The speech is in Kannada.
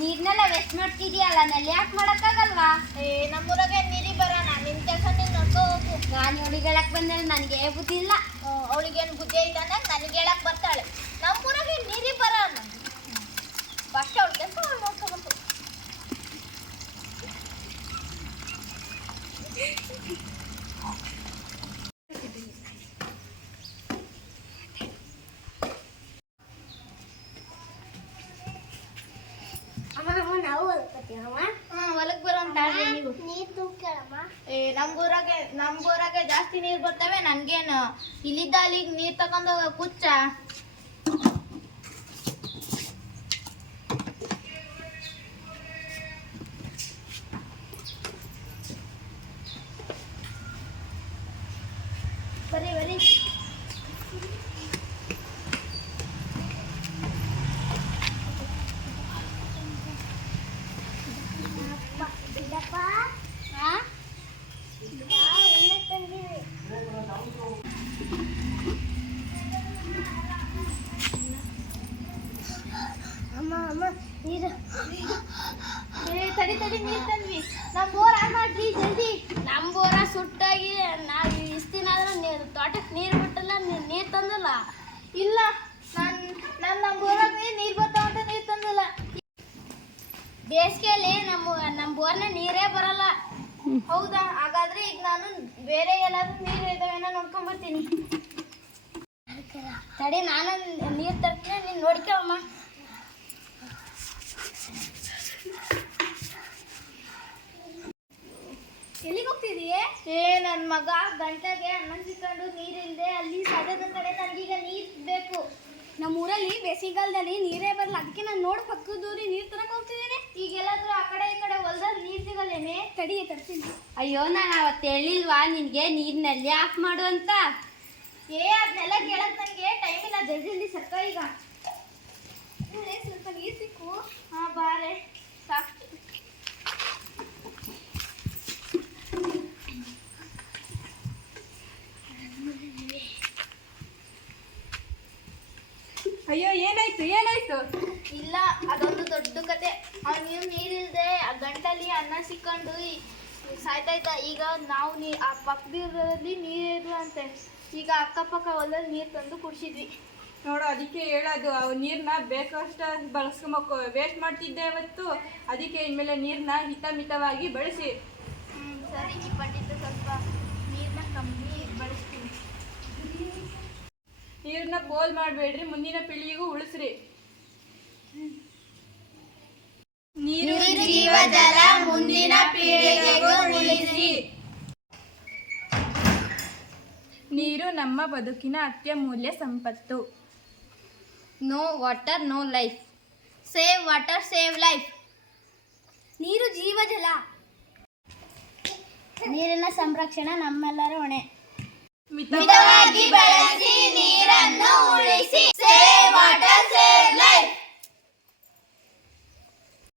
ನೀರ್ನೆಲ್ಲ ವೆಸ್ಟ್ ಮಾಡ್ತಿದ್ಯಲ್ಲ ನಲ್ಲಿ ಯಾಕೆ ಮಾಡಕ್ಕಾಗಲ್ವಾ? ನಮ್ಮೂರಾಗೆ ನೀರಿ ಬರೋಣ, ನಿನ್ ಕೆಲಸ ನೀನು ನೋಡ್ಕೋ ಹೋಗು. ನಾನು ಅವಳಿಗೆ ಹೇಳಕ್ ಬಂದ್ರೆ ನನಗೆ ಬುದ್ಧಿ ಇಲ್ಲ. ಅವಳಿಗೇನು ಬುದ್ಧಿ ಐತೆ ಅಂದಾಗ ನನಗೆ ಹೇಳಕ್ ಬರ್ತಾಳೆ. ನಮ್ಮೂರಾಗೆ ನೀರಿ ಬರೋಣ, ಫಸ್ಟ್ ಅವಳ ಕೆಲಸ ಅವಳು ನೋಡ್ಕೋಬೇಕು. ಹೊಲಕ್ ಬರೋ ಅಂತ ನೀವು ನೀರು ತೂಕಮ್ಮ. ನಮ್ಮೂರಾಗೆ ಜಾಸ್ತಿ ನೀರು ಬರ್ತವೆ. ನನ್ಗೇನು ಇಲ್ಲಿದ್ದ ಅಲ್ಲಿಗೆ ನೀರು ತಗೊಂಡು ಕುಚ್ಚ. ಬರೀ ಬರೀ ತಡಿ ನೀರು ತಂದ್ವಿ. ನಮ್ಮ ಬೋರ್ ಆನ್ ಮಾಡ್ರಿ ಜಲ್ದಿ. ನಮ್ಮ ಬೋರ ಸುಟ್ಟಾಗಿ ನಾವು ಇಷ್ಟು ದಿನ ಆದ್ರೂ ತೋಟಕ್ಕೆ ನೀರು ಬಿಟ್ಟಲ್ಲ, ನೀರು ತಂದಲ್ಲ. ಇಲ್ಲ, ನಮ್ಮ ಬೋರಾಗ ನೀರು ಬರ್ತಾವಂತ ನೀರು ತಂದಿಲ್ಲ. ಬೇಸಿಗೆಯಲ್ಲಿ ನಮ್ಮ ಬೋರ್ನ ನೀರೇ ಬರಲ್ಲ. ಹೌದಾ? ಹಾಗಾದ್ರೆ ಈಗ ನಾನು ಬೇರೆ ಎಲ್ಲಾದ್ರೂ ನೀರು ಇದಾವೇನೋ ನೋಡ್ಕೊಂಡ್ಬರ್ತೀನಿ. ತಡಿ, ನಾನು ನೀರು ತರ್ತೀನಿ, ನೀನು ನೋಡ್ಕೊಳಮ್ಮ. ಎಲ್ಲಿಗೆ ಹೋಗ್ತಿದೀಯೇ? ನನ್ನ ಮಗ ಗಂಟೆಗೆ ಅನ್ನ ಸಿಕ್ಕೊಂಡು ನೀರಿಲ್ಲದೆ ಅಲ್ಲಿ ಸದದ ಕಡೆ ನನಗೀಗ ನೀರು ಬೇಕು. ನಮ್ಮೂರಲ್ಲಿ ಬೇಸಿಗೆಗಾಲದಲ್ಲಿ ನೀರೇ ಬರಲ್ಲ, ಅದಕ್ಕೆ ನಾನು ನೋಡಿ ಪಕ್ಕದೂರಿ ನೀರು ತರಕ್ಕೆ ಹೋಗ್ತಿದ್ದೇನೆ. ಈಗೆಲ್ಲಾದ್ರೂ ಆ ಕಡೆ ಈ ಕಡೆ ಹೊಲದಲ್ಲಿ ನೀರು ಸಿಗಲ್ಲೇನೆ? ತಡಿ ತರ್ತೀನಿ. ಅಯ್ಯೋ, ನಾನು ಅವತ್ತು ಹೇಳಿಲ್ವಾ ನಿನಗೆ ನೀರಿನಲ್ಲಿ ಆಫ್ ಮಾಡು ಅಂತ? ಅದನ್ನೆಲ್ಲ ಕೇಳಕ್ ನನಗೆ ಟೈಮ್ ಇಲ್ಲ. ಜಲ್ದಿ ಸರ್ಕ ಈಗ. ಸ್ವಲ್ಪ ನೀರು ಸಿಕ್ಕು. ಹಾಂ, ಬಾರೆ ಸಾಕು. ಅಯ್ಯೋ, ಏನಾಯ್ತು? ಇಲ್ಲ, ಅದೊಂದು ದೊಡ್ಡ ಕತೆ. ಅವನು ನೀರಿಲ್ಲದೆ ಆ ಗಂಟಲ್ಲಿ ಅನ್ನ ಸಿಕ್ಕೊಂಡು ಸಾಯ್ತಾ ಇದ್ದ. ಈಗ ನಾವು ಆ ಪಕ್ಕದಲ್ಲಿ ನೀರು ಅಂತೆ. ಈಗ ಅಕ್ಕಪಕ್ಕ ಹೊಲದಲ್ಲಿ ನೀರು ತಂದು ಕುಡಿಸಿದ್ವಿ. ನೋಡು, ಅದಕ್ಕೆ ಹೇಳೋದು, ಅವು ನೀರನ್ನ ಬೇಕಷ್ಟು ಬಳಸ್ಕೊಂಬೇಕು. ವೇಸ್ಟ್ ಮಾಡ್ತಿದ್ದೆ ಅವತ್ತು. ಅದಕ್ಕೆ ಇನ್ಮೇಲೆ ನೀರನ್ನ ಹಿತಮಿತವಾಗಿ ಬಳಸಿ. ಸರಿ, ಈ ಪಂಡಿತ ಸ್ವಲ್ಪ ನೀರನ್ನ ಕಮ್ಮಿ ಬಳಸ್ತೀನಿ. ನೀರನ್ನ ಪೋಲ್ ಮಾಡಬೇಡ್ರಿ, ಮುಂದಿನ ಪೀಳಿಗೆಗೂ ಉಳಿಸ್ರಿ. ನೀರು ಜೀವಜಲ, ಮುಂದಿನ ಪೀಳಿಗೆಗೂ ಉಳಿಸಿ. ನೀರು ನಮ್ಮ ಬದುಕಿನ ಅತ್ಯಮೂಲ್ಯ ಸಂಪತ್ತು. No water no life. Save water save life. ನೀರು ಜೀವಜಲ. ನೀರಿನ ಸಂರಕ್ಷಣೆ ನಮ್ಮೆಲ್ಲರ ಹೊಣೆ. ಮಿತವಾಗಿ ಬಳಸಿ, ನೀರನ್ನು ಉಳಿಸಿ. Save water save